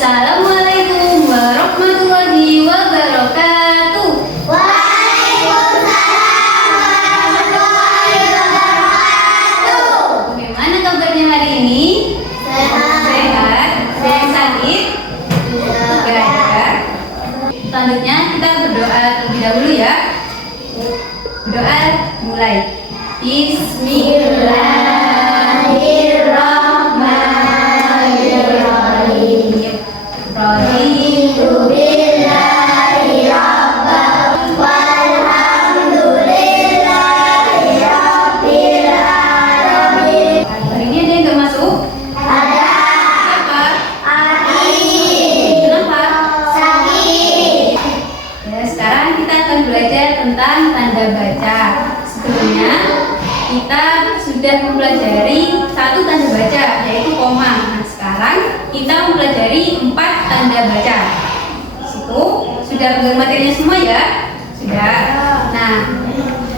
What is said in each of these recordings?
Assalamualaikum warahmatullahi wabarakatuh. Waalaikumsalam warahmatullahi wabarakatuh. Bagaimana kabarnya hari ini? Sehat. Sehat? Ada yang sakit? Tidak ada. Selanjutnya kita berdoa terlebih dahulu ya. Berdoa mulai. Bismillahirrahmanirrahim. Raditu Billahi rabbah walhamdulillahi rabbil alamin. Hari ini ada yang gak masuk? Ada Siapa? Aki Kenapa? sakit. Ya, sekarang kita akan belajar tentang tanda baca. Sebelumnya kita sudah mempelajari satu tanda baca, yaitu koma. Nah, sekarang kita mempelajari 4 tanda baca. Situ sudah pegang materinya semua ya? Sudah. Nah,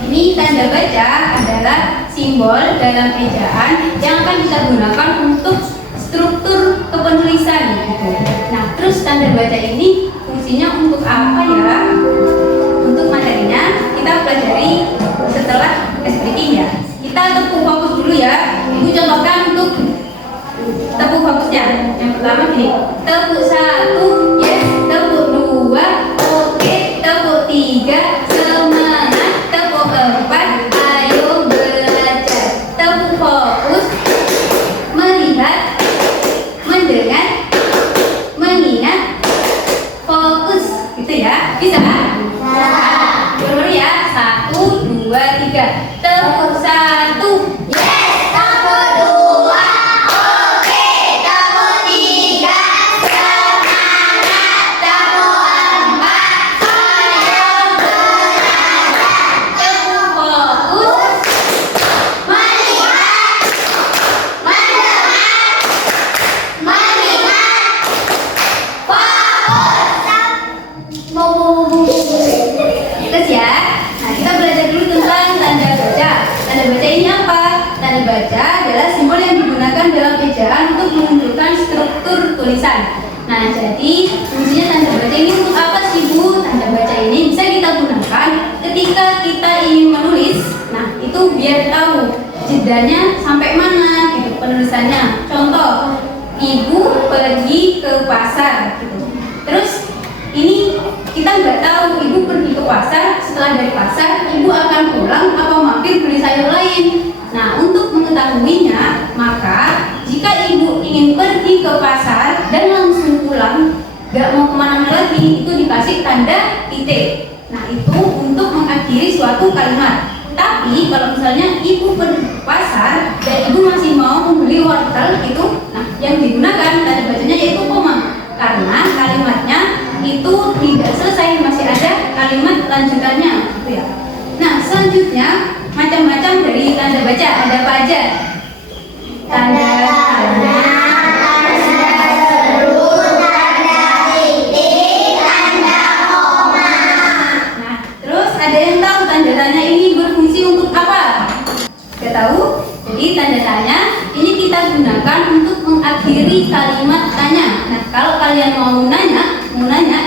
ini tanda baca adalah simbol dalam ejaan yang akan kita gunakan untuk struktur kepenulisan gitu. Nah, terus tanda baca ini fungsinya untuk apa ya? Untuk materinya kita pelajari setelah speaking ya. Kita tepuk fokus dulu ya. Ibu contohkan untuk tepuk fokusnya. Yang pertama gini, tepuk 1, yes, tepuk 2, oke, tepuk 3, semangat, tepuk 4, ayo belajar. Tepuk fokus, melihat, mendengar, mengingat, fokus, gitu ya. Bisa? Baru ya, 1, 2, 3. Tepuk 1. Yes, tepuk 2, oke, tepuk 3, semangat, tepuk 4, ayo belajar. Tepuk fokus, Melihat, mendengar, mengingat, fokus. terus ya. Nah, kita belajar dulu tentang tanda baca. Tanda baca ini apa? Tanda baca adalah simbol yang digunakan dalam ejaan untuk menunjukkan struktur tulisan. Nah, jadi fungsinya tanda baca ini untuk apa sih Bu? Tanda baca ini bisa kita gunakan ketika kita ingin menulis. Nah, itu biar tahu jedanya sampai mana gitu penulisannya. Contoh, Ibu pergi ke pasar gitu. Terus ini kita nggak tahu ibu pergi ke pasar, setelah dari pasar ibu akan pulang atau mampir beli sayur lain. Nah, untuk mengetahuinya, maka jika ibu ingin pergi ke pasar dan langsung pulang, nggak mau kemana lagi, itu dikasih tanda titik. Nah, itu untuk mengakhiri suatu kalimat. Tapi kalau misalnya ibu pergi ke pasar dan ibu masih mau membeli wortel itu, nah yang digunakan tanda bacanya yaitu koma, karena kalimatnya itu tidak selesai, masih ada kalimat lanjutannya gitu ya. Nah, selanjutnya macam-macam dari tanda baca, ada apa aja? Tanda tanya, Tanda seru, tanda titik, tanda koma. nah terus ada yang tahu tanda tanya ini berfungsi untuk apa? Tidak tahu? Jadi tanda tanya ini kita gunakan untuk mengakhiri kalimat tanya. Nah, kalau kalian mau nanya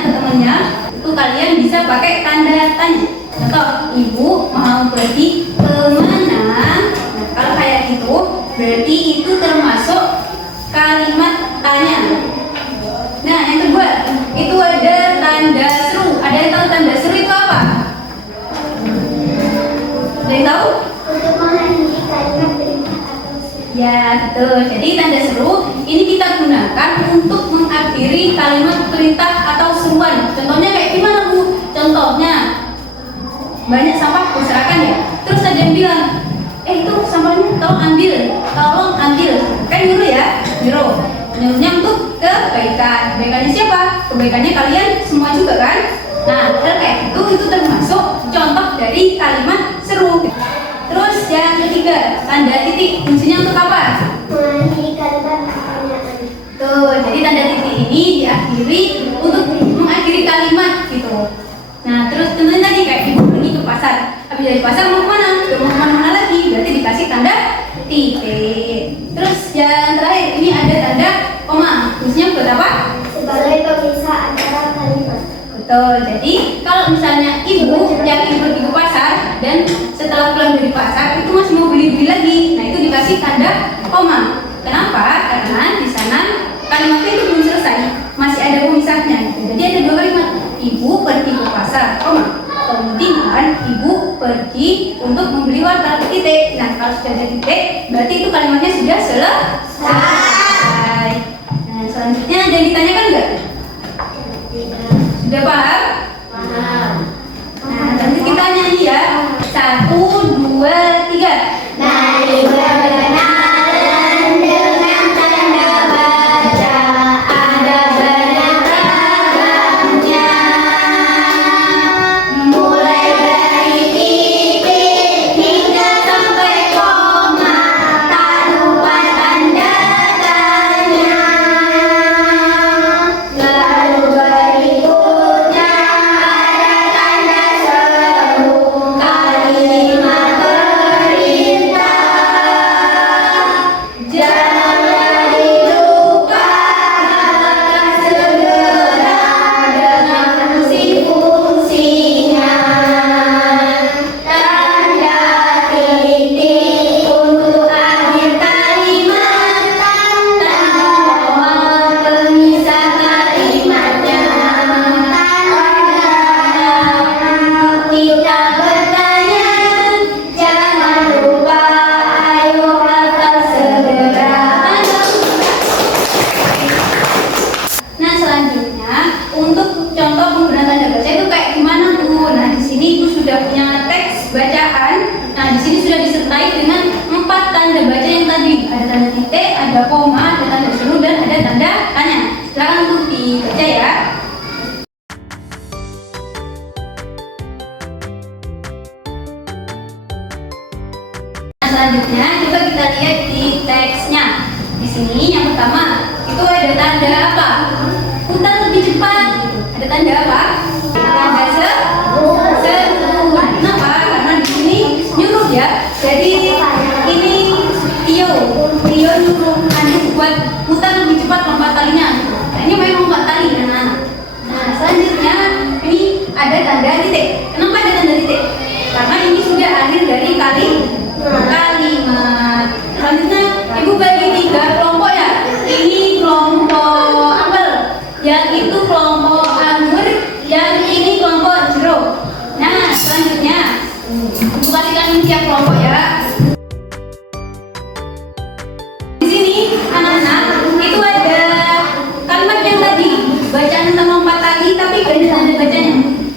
ke temannya, itu kalian bisa pakai tanda tanya. Contoh, ibu mau pergi ke mana? Nah, kalau kayak gitu, berarti itu termasuk kalimat tanya. Nah, yang kedua, itu ada tanda seru. Ada yang tahu tanda seru itu apa? Ada yang tahu? Untuk mengakhiri kalimat perintah atau Ya, betul. Jadi tanda seru ini kita gunakan untuk mengakhiri kalimat perintah atau seruan. Contohnya kayak gimana, Bu? Contohnya banyak sampah berserakan ya. Terus ada yang bilang, itu sampahnya tolong ambil. Kan nyuruh ya, nyuruh. Nyuruhnya untuk kebaikan. Kebaikannya siapa? Kebaikannya kalian semua juga kan? Nah, kalau kayak gitu itu termasuk contoh dari kalimat seru. Terus yang ketiga, tanda titik. Fungsinya untuk apa? mengakhiri kalimat pertanyaan. Tuh, jadi tanda titik ini diakhiri untuk mengakhiri kalimat gitu. Nah, terus contohnya tadi kayak ibu pergi ke pasar. Habis dari pasar mau kemana? Gak mau kemana-mana lagi, berarti dikasih tanda titik. Terus yang terakhir ini ada tanda koma. Fungsinya buat apa? Sebagai Tuh, jadi kalau misalnya ibu yang pergi ke pasar dan setelah pulang dari pasar itu masih mau beli-beli lagi, nah itu dikasih tanda koma. Kenapa? Karena di sana kalimatnya itu belum selesai, masih ada pemisahnya. Jadi ada dua kalimat, ibu pergi ke pasar, koma. Kemudian ibu pergi untuk membeli wortel, titik. Nah kalau sudah ada titik, berarti itu kalimatnya sudah selesai. Nah selanjutnya ada yang ditanyakan nggak? Sudah paham? Paham. Nah nanti kita nyanyi ya. 1, 2, 3. Mari berkenalan dengan tanda baca, ada banyak ragamnya. Mulai dari titik hingga sampai koma, tak lupa tanda tanya. Lalu berikutnya ada tanda seru, kalimat perintah. Jangan dilupakan segera dengan fungsi-fungsinya. Tanda titik untuk akhir kalimat, tanda koma pemisah kalimatnya. Kita bertanya, jangan lupa, ayo hafal segera. Nah selanjutnya untuk contoh penggunaan tanda baca itu kayak gimana tuh? Nah di sini ibu sudah punya teks bacaan. Nah di sini sudah disertai dengan 4 tanda baca yang tadi, ada tanda titik, ada koma, ada tanda seru dan ada tanda tanya. Silakan untuk dibaca ya. Nah selanjutnya coba kita lihat di teksnya. Di sini yang pertama itu ada tanda apa? Putar lebih cepat. Ada tanda apa? Tanda seru. Kenapa? Karena di sini nyuruh ya. Jadi ini Tio nyuruh Anies buat putar lebih cepat 4 kalinya. Nah, ini memang 4 kali anak-anak. Nah selanjutnya ini ada tanda titik. Kenapa ada tanda titik? Karena ini sudah akhir dari kalimat. Selanjutnya ibu bagi 3 kelompok ya. Ini kelompok apel, yang itu kelompok anggur, yang ini kelompok jeruk. Nah selanjutnya ibu kasihkan tiap kelompok ya. Di sini anak-anak itu ada kalimat yang tadi bacaan sama 4 kali tapi gak ada tanda bacanya.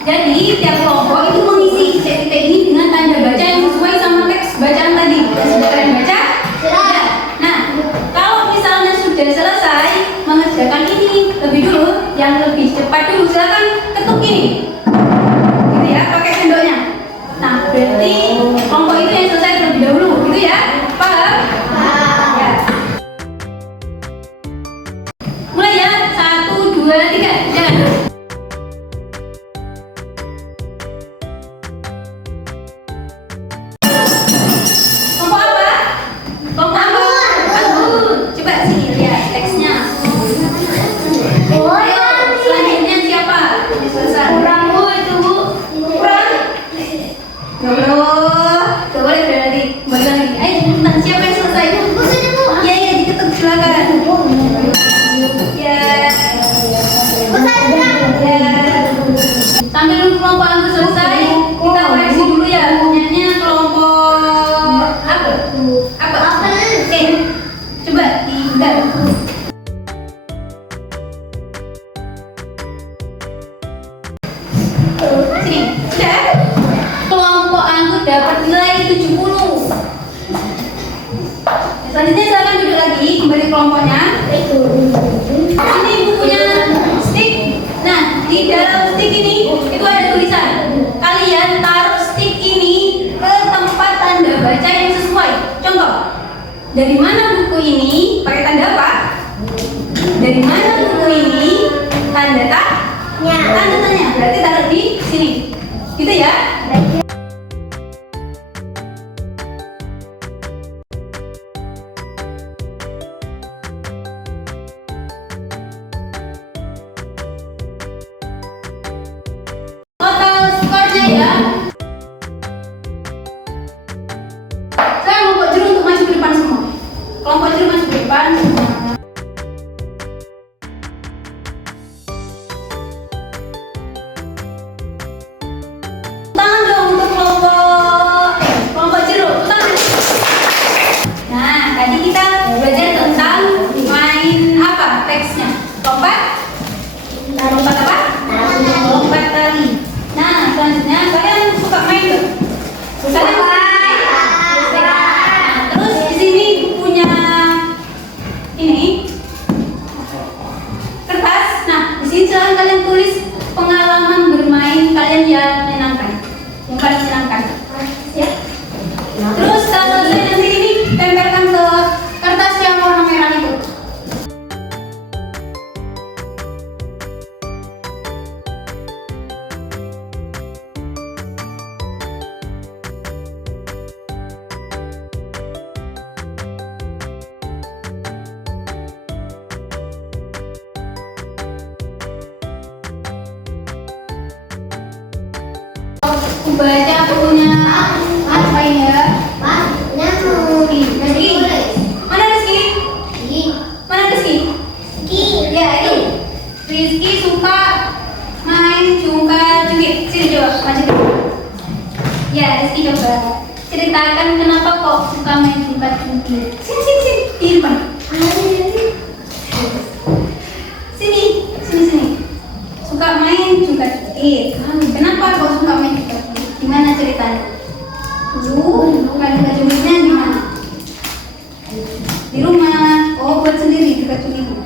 Jadi tiap kelompok itu mengisi titik ini dengan tanda baca yang sesuai sama teks bacaan tadi. Sudah kalian baca? Sudah. Nah, kalau misalnya sudah selesai mengerjakan ini lebih dulu, yang lebih cepat dulu silakan ketuk ini. Gitu ya, pakai sendoknya. Nah, berarti kelompok itu yang selesai terlebih dahulu, gitu ya. Paham? Ya. Mulai ya, 1, 2, 3, jalan. Kelompok apa? Kelompok apa? Anggur. Coba sini lihat teksnya. Ayo, selanjutnya siapa? Selesai. Rambut tuh. Kurang. Gak boleh berarti. Kembali lagi. Ayo, cepetan. Siapa yang selesai? Iya, iya, diketuk silakan. Ya. Ya. Sambil nunggu kelompok anggur selesai, kita koreksi dulu ya. Punyanya kelompok apa? Apa? Oke. Coba dibuka. Sini. Sudah? Kelompok anggur dapat nilai 70. Selanjutnya silakan duduk lagi, kembali kelompoknya. Ini bukunya stick. Nah, di dalam stick ini itu ada tulisan. Kalian taruh stick ini ke tempat tanda baca yang sesuai. Contoh, dari mana buku ini? Pakai tanda apa? Dari mana buku ini? Tanda tanya. Tanda tanya. Berarti taruh di sini. Gitu ya? sini silahkan kalian tulis pengalaman bermain kalian yang menyenangkan, yang paling menyenangkan. Ya. Terus setelah selesai nanti ini tempelkan ke kertas yang warna merah itu. Aku baca bukunya apa ya? Rizky. Mana Rizky? Mana Rizky? Ya ini. Rizky suka main jungkat-jungkit. Sini coba maju. Ya Rizky coba ceritakan kenapa kok suka main jungkat-jungkit. Sini di depan. Sini. Suka main jungkat-jungkit. Kenapa kok suka main jungkat-jungkit? Gimana ceritanya? Bukan jungkat-jungkitnya di mana? Di rumah. Oh, buat sendiri jungkat-jungkit.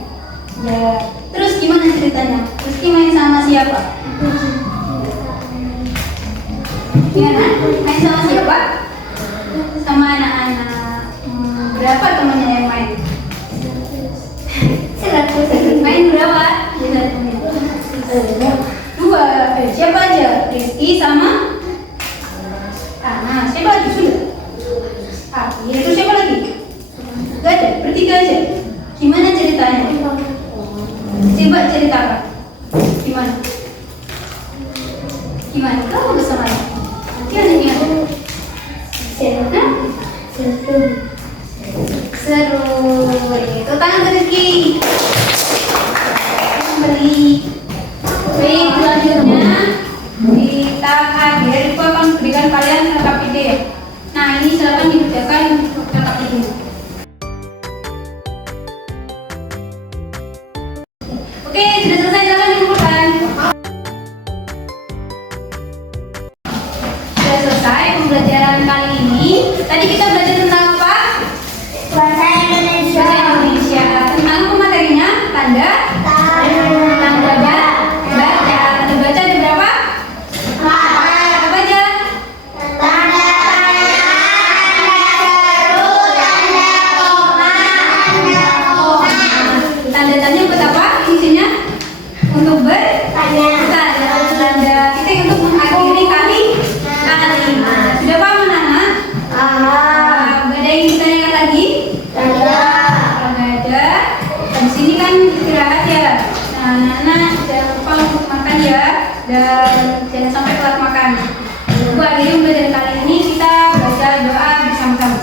Ya. Terus gimana ceritanya? Rizky main sama siapa? Gimana? Main sama siapa? Sama anak-anak. Berapa temannya yang main? 100. Main berapa? 2. Siapa aja? Rizky sama siapa lagi sudah? Itu siapa lagi? Gak ada, bertiga aja. Gimana ceritanya? Coba ceritakan. Gimana? Kamu bersama? Gimana? Seru. Itu tangan ke Rizky. Kembali. Baik, selanjutnya kita akhir aku akan berikan kalian rekap ide. Nah, ini silakan dikerjakan rekap ide. Oke, sudah selesai, silakan dikumpulkan. Sudah selesai pembelajaran kali ini. Tadi kita belajar tentang apa? Bahasa Indonesia. Bahasa Indonesia. Tentang apa materinya? Tanda baca. Tanda baca ada berapa? Apa aja? Tanda-tandanya buat apa fungsinya? Untuk bertanya. Tanda kita untuk mengakhiri kalimat. Sudah paham anak-anak? Ada yang ditanyakan lagi? Kalau nggak ada, di sini kan istirahat ya. Nah, anak-anak jangan lupa untuk makan ya, dan jangan sampai telat makan. Akhirnya pembelajaran kali ini kita baca doa bersama-sama.